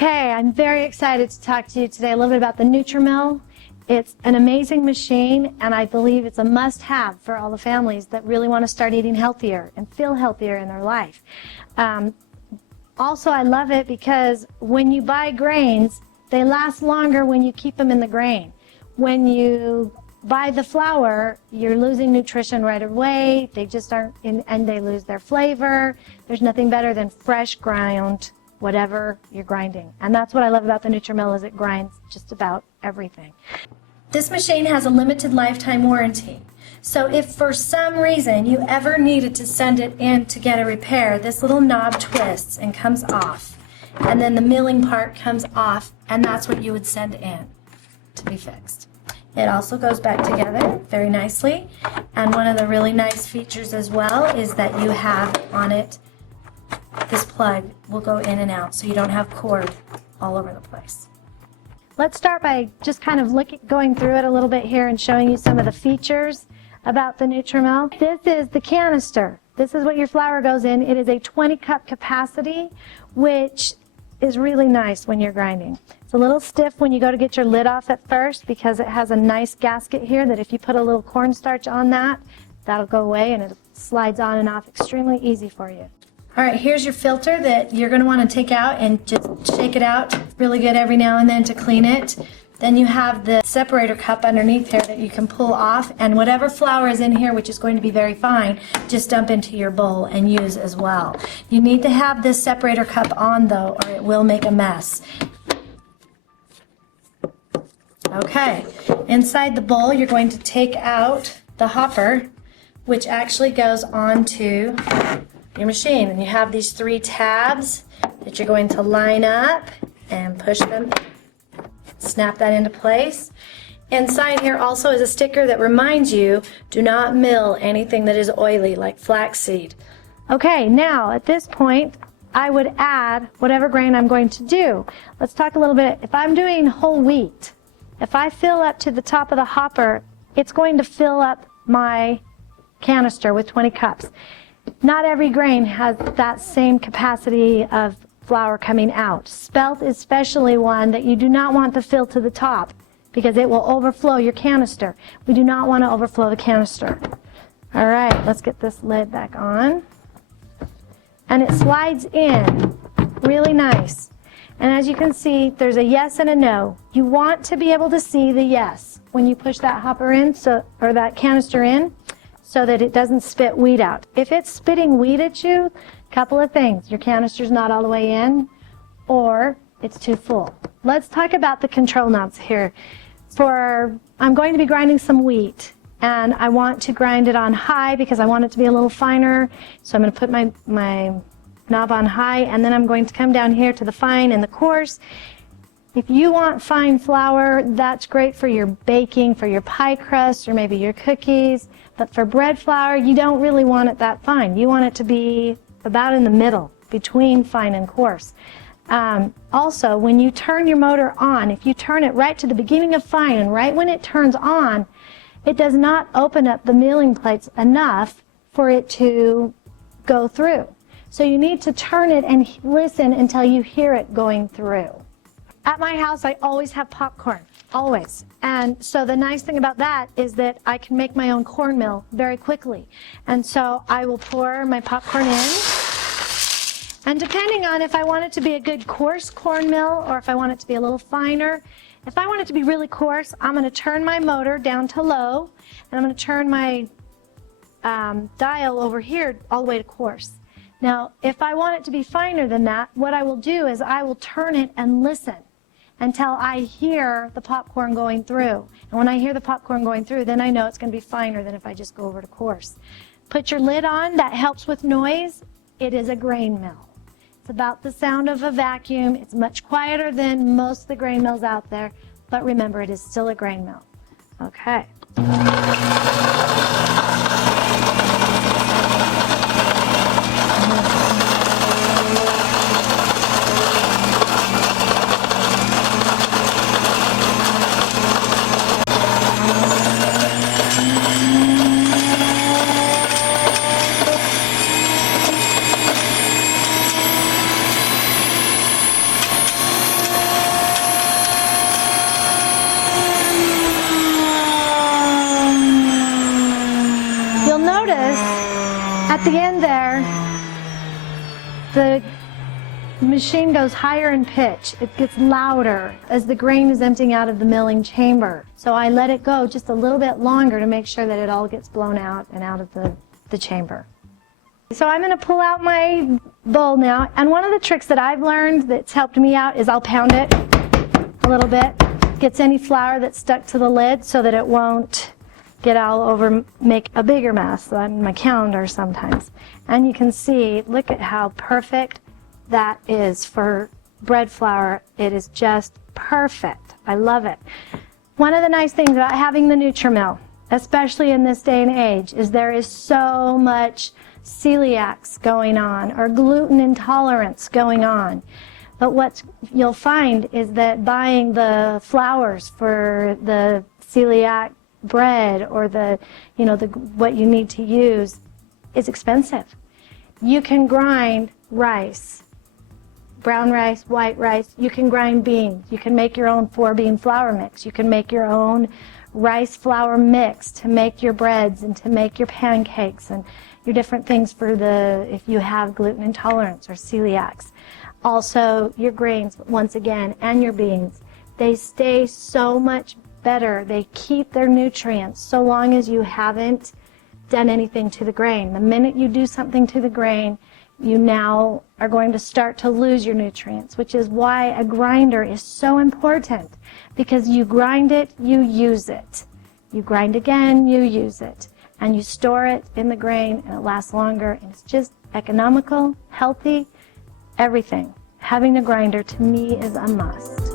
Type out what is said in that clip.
Okay, I'm very excited to talk to you today a little bit about the Nutrimill. It's an amazing machine, and I believe it's a must-have for all the families that really want to start eating healthier and feel healthier in their life. Also, I love it because when you buy grains, they last longer when you keep them in the grain. When you buy the flour, you're losing nutrition right away. They just aren't, and they lose their flavor. There's nothing better than fresh ground, whatever you're grinding. And that's what I love about the Nutrimill, is it grinds just about everything. This machine has a limited lifetime warranty. So if for some reason you ever needed to send it in to get a repair, this little knob twists and comes off. And then the milling part comes off, and that's what you would send in to be fixed. It also goes back together very nicely. And one of the really nice features as well is that you have on it, this plug will go in and out, so you don't have cord all over the place. Let's start by just kind of going through it a little bit here and showing you some of the features about the Nutrimill. This is the canister. This is what your flour goes in. It is a 20-cup capacity, which is really nice when you're grinding. It's a little stiff when you go to get your lid off at first because it has a nice gasket here that if you put a little cornstarch on that, that'll go away and it slides on and off extremely easy for you. All right, here's your filter that you're going to want to take out and just shake it out really good every now and then to clean it. Then you have the separator cup underneath here that you can pull off, and whatever flour is in here, which is going to be very fine, just dump into your bowl and use as well. You need to have this separator cup on though, or it will make a mess. Okay, inside the bowl you're going to take out the hopper, which actually goes onto your machine, and you have these 3 tabs that you're going to line up and push them, snap that into place. Inside here also is a sticker that reminds you, do not mill anything that is oily like flaxseed. Okay, now at this point I would add whatever grain I'm going to do. Let's talk a little bit. If I'm doing whole wheat, if I fill up to the top of the hopper, it's going to fill up my canister with 20 cups. Not every grain has that same capacity of flour coming out. Spelt is especially one that you do not want to fill to the top because it will overflow your canister. We do not want to overflow the canister. All right, let's get this lid back on. And it slides in really nice. And as you can see, there's a yes and a no. You want to be able to see the yes when you push that hopper in, or that canister in, so that it doesn't spit wheat out. If it's spitting wheat at you, a couple of things. Your canister's not all the way in, or it's too full. Let's talk about the control knobs here. I'm going to be grinding some wheat, and I want to grind it on high because I want it to be a little finer. So I'm going to put my knob on high, and then I'm going to come down here to the fine and the coarse. If you want fine flour, that's great for your baking, for your pie crust, or maybe your cookies. But for bread flour, you don't really want it that fine. You want it to be about in the middle, between fine and coarse. Also, when you turn your motor on, if you turn it right to the beginning of fine and right when it turns on, it does not open up the milling plates enough for it to go through. So you need to turn it and listen until you hear it going through. At my house, I always have popcorn, always. And so the nice thing about that is that I can make my own cornmeal very quickly. And so I will pour my popcorn in. And depending on if I want it to be a good coarse cornmeal or if I want it to be a little finer, if I want it to be really coarse, I'm going to turn my motor down to low, and I'm going to turn my dial over here all the way to coarse. Now, if I want it to be finer than that, what I will do is I will turn it and listen until I hear the popcorn going through. And when I hear the popcorn going through, then I know it's going to be finer than if I just go over to coarse. Put your lid on. That helps with noise. It is a grain mill. It's about the sound of a vacuum. It's much quieter than most of the grain mills out there, but remember, it is still a grain mill. Okay. the end there, the machine goes higher in pitch. It gets louder as the grain is emptying out of the milling chamber. So I let it go just a little bit longer to make sure that it all gets blown out and out of the chamber. So I'm going to pull out my bowl now, and one of the tricks that I've learned that's helped me out is I'll pound it a little bit. Gets any flour that's stuck to the lid so that it won't get all over, make a bigger mess on my calendar sometimes. And you can see, look at how perfect that is for bread flour. It is just perfect. I love it. One of the nice things about having the Nutrimill, especially in this day and age, is there is so much celiacs going on or gluten intolerance going on. But what you'll find is that buying the flours for the celiac bread or what you need to use is expensive. You can grind rice, brown rice, white rice. You can grind beans. You can make your own 4-bean flour mix. You can make your own rice flour mix to make your breads and to make your pancakes and your different things for if you have gluten intolerance or celiacs. Also, your grains, once again, and your beans, they stay so much better. They keep their nutrients so long as you haven't done anything to the grain. The minute you do something to the grain, you now are going to start to lose your nutrients, which is why a grinder is so important, because you grind it, you use it. You grind again, you use it. And you store it in the grain, and it lasts longer, and it's just economical, healthy, everything. Having a grinder, to me, is a must.